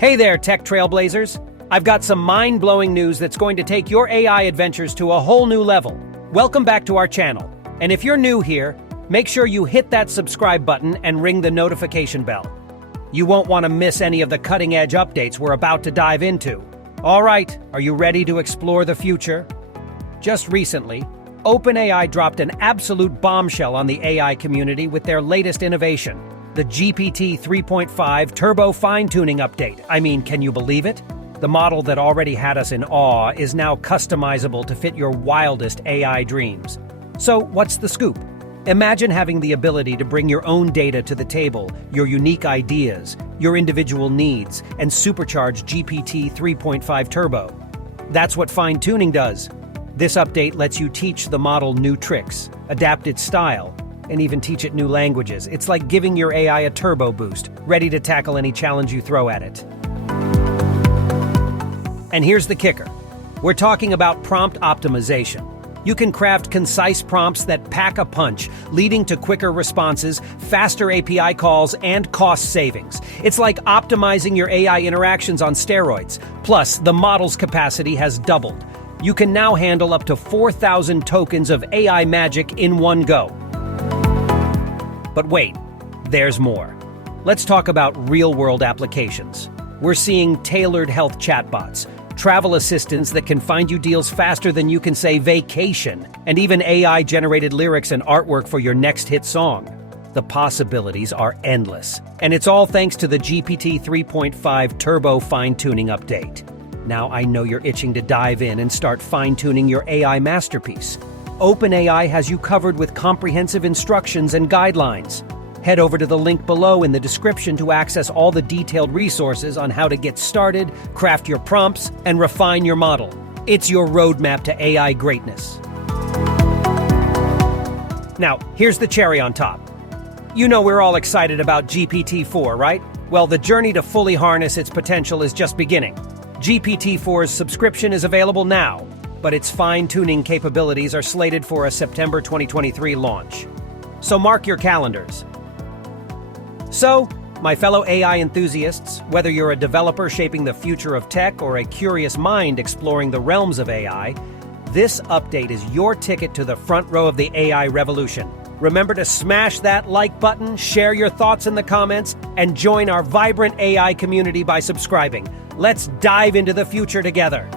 Hey there, tech trailblazers! I've got some mind-blowing news that's going to take your AI adventures to a whole new level. Welcome back to our channel. And if you're new here, make sure you hit that subscribe button and ring the notification bell. You won't want to miss any of the cutting-edge updates we're about to dive into. All right, are you ready to explore the future? Just recently, OpenAI dropped an absolute bombshell on the AI community with their latest innovation, the GPT 3.5 Turbo Fine-Tuning Update. I mean, can you believe it? The model that already had us in awe is now customizable to fit your wildest AI dreams. So, what's the scoop? Imagine having the ability to bring your own data to the table, your unique ideas, your individual needs, and supercharge GPT 3.5 Turbo. That's what fine-tuning does. This update lets you teach the model new tricks, adapt its style, and even teach it new languages. It's like giving your AI a turbo boost, ready to tackle any challenge you throw at it. And here's the kicker. We're talking about prompt optimization. You can craft concise prompts that pack a punch, leading to quicker responses, faster API calls, and cost savings. It's like optimizing your AI interactions on steroids. Plus, the model's capacity has doubled. You can now handle up to 4,000 tokens of AI magic in one go. But wait, there's more. Let's talk about real-world applications. We're seeing tailored health chatbots, travel assistants that can find you deals faster than you can say vacation, and even AI-generated lyrics and artwork for your next hit song. The possibilities are endless, and it's all thanks to the GPT 3.5 Turbo Fine-Tuning Update. Now I know you're itching to dive in and start fine-tuning your AI masterpiece. OpenAI has you covered with comprehensive instructions and guidelines. Head over to the link below in the description to access all the detailed resources on how to get started, craft your prompts, and refine your model. It's your roadmap to AI greatness. Now, here's the cherry on top. You know we're all excited about GPT-4, right? Well, the journey to fully harness its potential is just beginning. GPT-4's subscription is available now, but its fine-tuning capabilities are slated for a September 2023 launch. So mark your calendars. So, my fellow AI enthusiasts, whether you're a developer shaping the future of tech or a curious mind exploring the realms of AI, this update is your ticket to the front row of the AI revolution. Remember to smash that like button, share your thoughts in the comments, and join our vibrant AI community by subscribing. Let's dive into the future together.